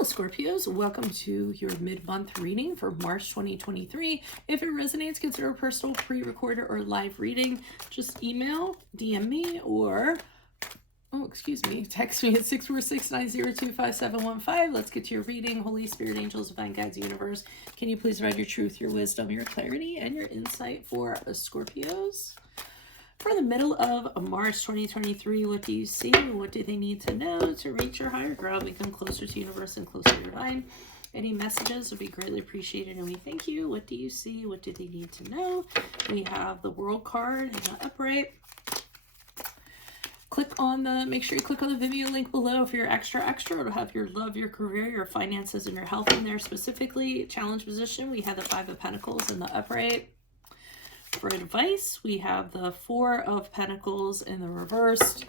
Hello, Scorpios. Welcome to your mid-month reading for March 2023. If it resonates, consider a personal, pre-recorded, or live reading. Just email, DM me, or text me at 646-902-5715. Let's get to your reading. Holy Spirit, angels, divine guides, universe, can you please provide your truth, your wisdom, your clarity, and your insight for Scorpios? For the middle of March 2023, what do you see? What do they need to know to reach your higher ground, become closer to universe and closer to divine? Any messages would be greatly appreciated, and we thank you. What do you see? What do they need to know? We have the World card in the upright. Make sure you click on the Vimeo link below if you're extra. It'll have your love, your career, your finances, and your health in there specifically. Challenge position, we have the Five of Pentacles in the upright. For advice, we have the Four of Pentacles in the reversed.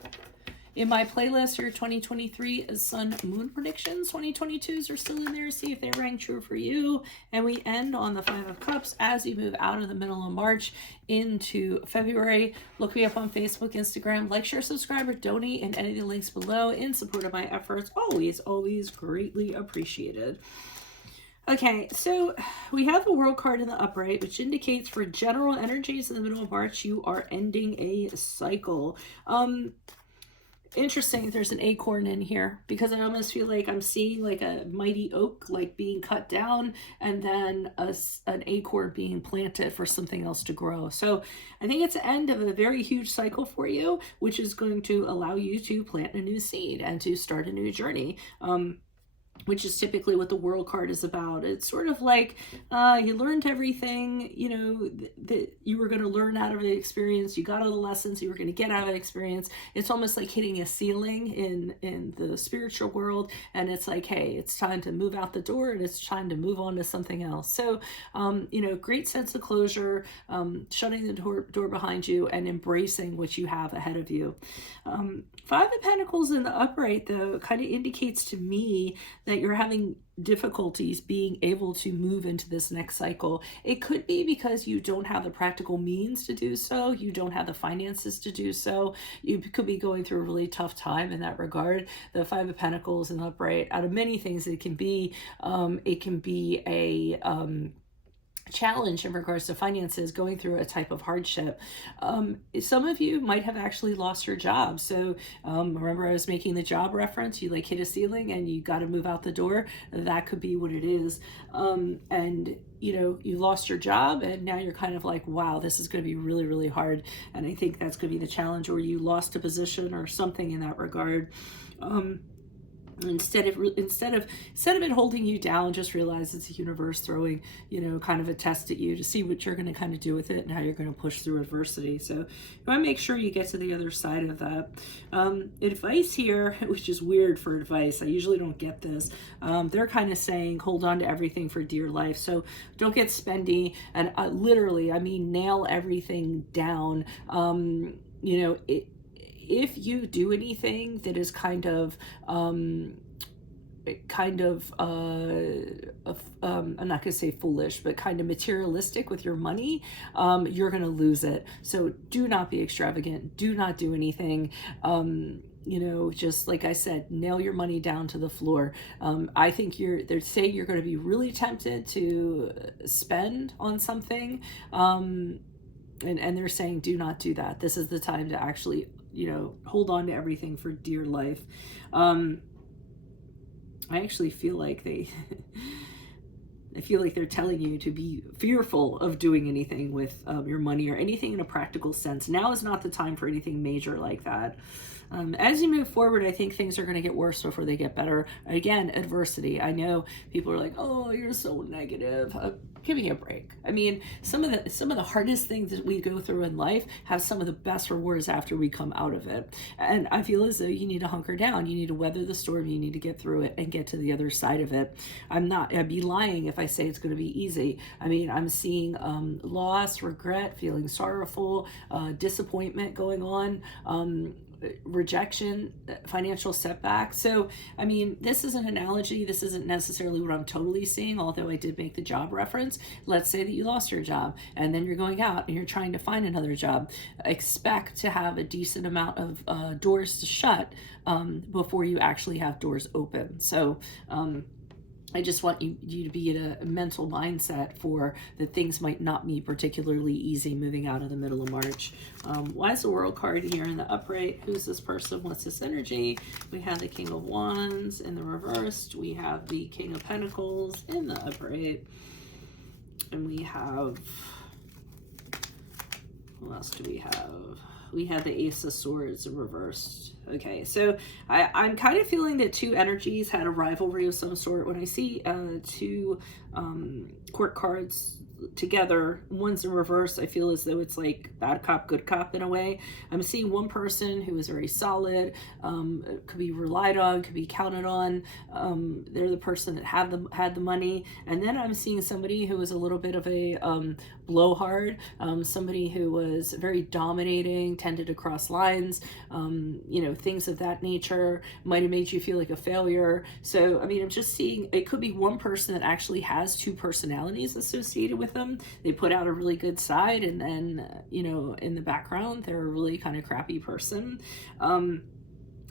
In my playlist for your 2023 Sun Moon predictions, 2022s are still in there. See if they rang true for you. And we end on the Five of Cups as you move out of the middle of March into February. Look me up on Facebook, Instagram. Like, share, subscribe, or donate in any of the links below in support of my efforts. Always greatly appreciated. Okay, so we have the World card in the upright, which indicates for general energies in the middle of March, you are ending a cycle. Interesting, there's an acorn in here because I almost feel like I'm seeing like a mighty oak like being cut down and then an acorn being planted for something else to grow. So I think it's the end of a very huge cycle for you, which is going to allow you to plant a new seed and to start a new journey. Which is typically what the World card is about. It's sort of like you learned everything, you know, that you were going to learn out of the experience. You got all the lessons you were going to get out of the experience. It's almost like hitting a ceiling in the spiritual world. And it's like, hey, it's time to move out the door and it's time to move on to something else. So, you know, great sense of closure, shutting the door behind you and embracing what you have ahead of you. Five of Pentacles in the upright, though, kind of indicates to me that you're having difficulties being able to move into this next cycle. It could be because you don't have the practical means to do so. You don't have the finances to do so. You could be going through a really tough time in that regard. The Five of Pentacles in the upright, out of many things it can be a challenge in regards to finances, going through a type of hardship. Some of you might have actually lost your job. So remember I was making the job reference, you like hit a ceiling and you got to move out the door. That could be what it is. And you know, you lost your job and now you're kind of like, wow, this is going to be really, really hard. And I think that's going to be the challenge, or you lost a position or something in that regard. Instead of it holding you down, just realize it's the universe throwing, you know, kind of a test at you to see what you're going to kind of do with it and how you're going to push through adversity. So you want to make sure you get to the other side of that. Advice here, which is weird for advice. I usually don't get this. They're kind of saying, hold on to everything for dear life. So don't get spendy, and literally, I mean, nail everything down. You know, if you do anything that is kind of I'm not going to say foolish, but kind of materialistic with your money, you're going to lose it. So do not be extravagant. Do not do anything. You know, just like I said, nail your money down to the floor. I think they're saying you're going to be really tempted to spend on something. And they're saying, do not do that. This is the time to actually, you know, hold on to everything for dear life. I actually feel like I feel like they're telling you to be fearful of doing anything with your money or anything in a practical sense. Now is not the time for anything major like that. As you move forward, I think things are going to get worse before they get better. Again, adversity. I know people are like, oh, you're so negative. Give me a break. I mean, some of the hardest things that we go through in life have some of the best rewards after we come out of it. And I feel as though you need to hunker down. You need to weather the storm. You need to get through it and get to the other side of it. I'd be lying if I say it's going to be easy. I mean, I'm seeing loss, regret, feeling sorrowful, disappointment going on, rejection, financial setback. So, I mean, this is an analogy. This isn't necessarily what I'm totally seeing, although I did make the job reference. Let's say that you lost your job and then you're going out and you're trying to find another job. Expect to have a decent amount of doors to shut before you actually have doors open. So, I just want you to be in a mental mindset for that things might not be particularly easy moving out of the middle of March. Why is the World card here in the upright? Who's this person? What's this energy? We have the King of Wands in the reversed. We have the King of Pentacles in the upright. And we have, what else do we have? We have the Ace of Swords reversed. Okay, so I'm kind of feeling that two energies had a rivalry of some sort. When I see two court cards together, one's in reverse, I feel as though it's like bad cop, good cop in a way. I'm seeing one person who is very solid, could be relied on, could be counted on. They're the person that had the money. And then I'm seeing somebody who was a little bit of a blowhard, somebody who was very dominating, tended to cross lines, you know, things of that nature, might have made you feel like a failure. So, I mean, I'm just seeing it could be one person that actually has two personalities associated with them. They put out a really good side, and then, you know, in the background, they're a really kind of crappy person.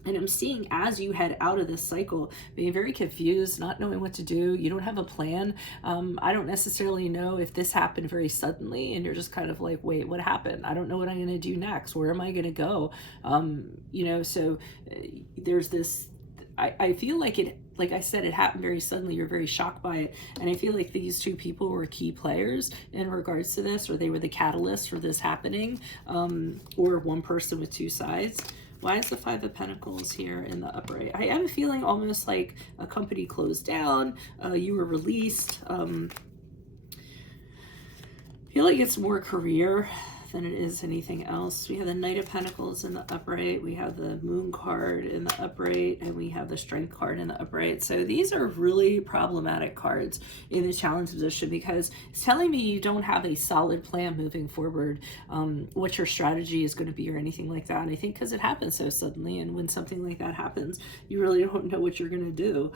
And I'm seeing as you head out of this cycle, being very confused, not knowing what to do. You don't have a plan. I don't necessarily know if this happened very suddenly and you're just kind of like, wait, what happened? I don't know what I'm going to do next. Where am I going to go? You know, so there's this, I feel like it, like I said, it happened very suddenly. You're very shocked by it. And I feel like these two people were key players in regards to this, or they were the catalyst for this happening, or one person with two sides. Why is the Five of Pentacles here in the upright? I am feeling almost like a company closed down. You were released. I feel like it's more career than it is anything else. We have the Knight of Pentacles in the upright. We have the Moon card in the upright, and we have the Strength card in the upright. So these are really problematic cards in the challenge position, because it's telling me you don't have a solid plan moving forward, what your strategy is going to be or anything like that. And I think because it happens so suddenly, and when something like that happens, you really don't know what you're going to do.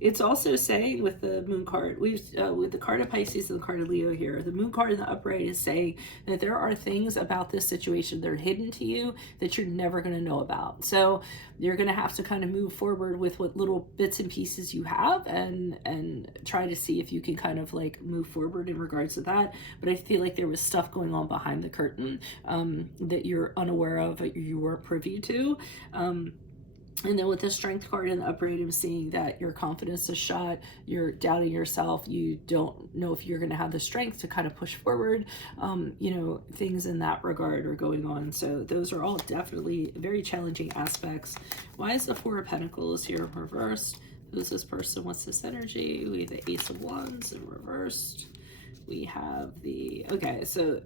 It's also saying with the Moon card, with the card of Pisces and the card of Leo here, the Moon card in the upright is saying that there are things about this situation that are hidden to you that you're never going to know about. So you're going to have to kind of move forward with what little bits and pieces you have, and try to see if you can kind of like move forward in regards to that. But I feel like there was stuff going on behind the curtain that you're unaware of, that you weren't privy to. And then with the Strength card in the upright, I'm seeing that your confidence is shot. You're doubting yourself. You don't know if you're going to have the strength to kind of push forward. You know, things in that regard are going on. So those are all definitely very challenging aspects. Why is the Four of Pentacles here reversed? Who's this person? What's this energy? We have the Ace of Wands in reversed. We have the, okay, so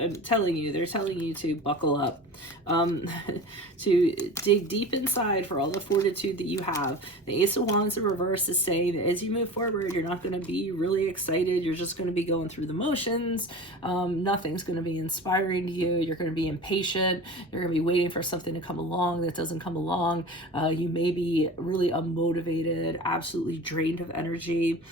I'm telling you, they're telling you to buckle up, to dig deep inside for all the fortitude that you have. The Ace of Wands in reverse is saying that as you move forward, you're not going to be really excited. You're just going to be going through the motions. Nothing's going to be inspiring to you. You're going to be impatient. You're going to be waiting for something to come along that doesn't come along. You may be really unmotivated, absolutely drained of energy.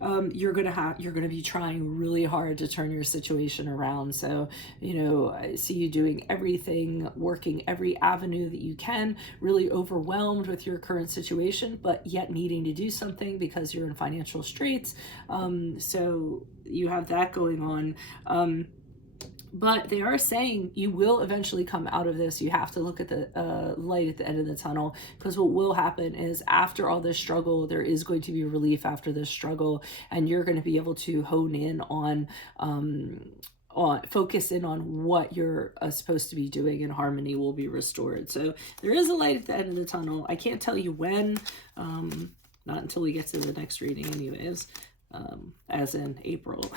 You're gonna be trying really hard to turn your situation around. So, you know, I see you doing everything, working every avenue that you can, really overwhelmed with your current situation, but yet needing to do something because you're in financial straits. So you have that going on. But they are saying you will eventually come out of this. You have to look at the light at the end of the tunnel, because what will happen is after all this struggle, there is going to be relief after this struggle, and you're going to be able to hone in on focus in on what you're supposed to be doing, and harmony will be restored. So there is a light at the end of the tunnel. I can't tell you when, not until we get to the next reading anyways. As in April.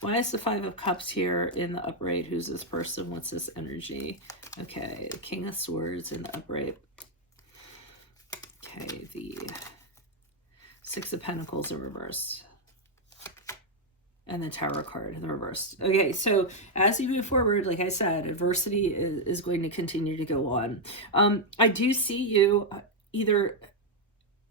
Why is the Five of Cups here in the upright? Who's this person? What's this energy? Okay, the King of Swords in the upright. Okay, the Six of Pentacles in reverse. And the Tower card in the reverse. Okay, so as you move forward, like I said, adversity is going to continue to go on. I do see you either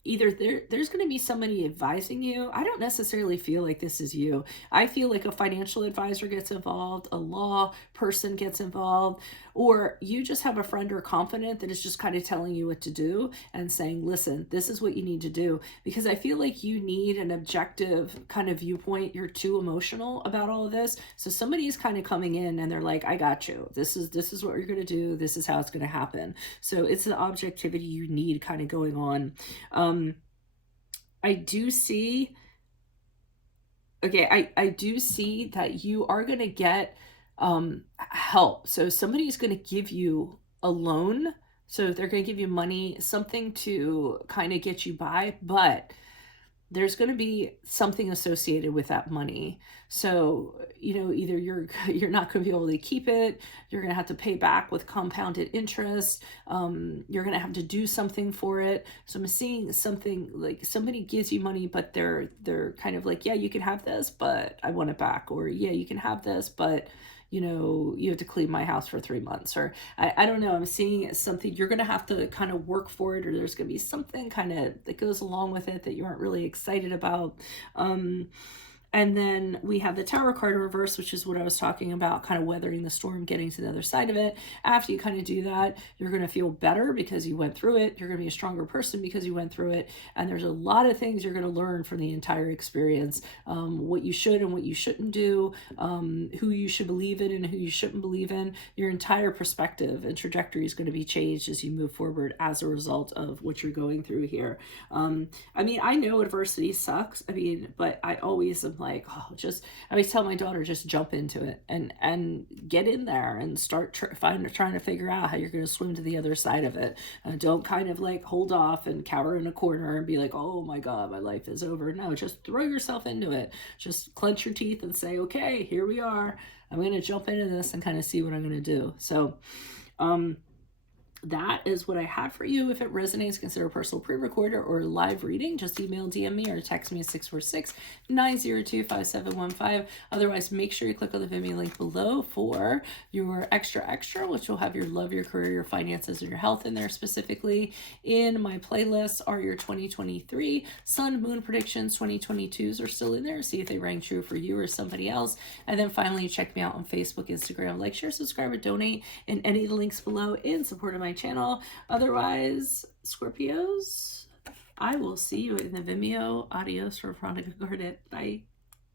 there's going to be somebody advising you. I don't necessarily feel like this is you. I feel like a financial advisor gets involved, a law person gets involved, or you just have a friend or confidant that is just kind of telling you what to do and saying, listen, this is what you need to do. Because I feel like you need an objective kind of viewpoint. You're too emotional about all of this. So somebody is kind of coming in and they're like, I got you. This is what you're going to do. This is how it's going to happen. So it's an objectivity you need kind of going on. I do see, okay, I do see that you are going to get help. So somebody's going to give you a loan. So they're going to give you money, something to kind of get you by, but there's going to be something associated with that money. So, either you're not going to be able to keep it, you're going to have to pay back with compounded interest, you're going to have to do something for it. So I'm seeing something like somebody gives you money, but they're kind of like, yeah, you can have this, but I want it back. Or yeah, you can have this, but you have to clean my house for 3 months, or I don't know. I'm seeing something you're going to have to kind of work for it, or there's going to be something kind of that goes along with it that you aren't really excited about. And then we have the Tower card in reverse, which is what I was talking about, kind of weathering the storm, getting to the other side of it. After you kind of do that, you're going to feel better because you went through it. You're going to be a stronger person because you went through it. And there's a lot of things you're going to learn from the entire experience, what you should and what you shouldn't do, who you should believe in and who you shouldn't believe in. Your entire perspective and trajectory is going to be changed as you move forward as a result of what you're going through here. I know adversity sucks. But I always am like, I always tell my daughter, just jump into it and get in there and start trying to figure out how you're going to swim to the other side of it. Don't kind of like hold off and cower in a corner and be like, oh my God, my life is over. No, just throw yourself into it. Just clench your teeth and say, okay, here we are. I'm going to jump into this and kind of see what I'm going to do. So, that is what I have for you. If it resonates, consider a personal pre-recorder or live reading. Just email, DM me, or text me at 646-902-5715. Otherwise, make sure you click on the Venmo link below for your extra, which will have your love, your career, your finances, and your health in there specifically. In my playlist are your 2023 Sun Moon predictions. 2022s are still in there. See if they rang true for you or somebody else. And then finally, check me out on Facebook, Instagram. Like, share, subscribe, or donate in any of the links below in support of my channel. Otherwise, Scorpios, I will see you in the Vimeo. Adios for VeronicaGarnet. Bye.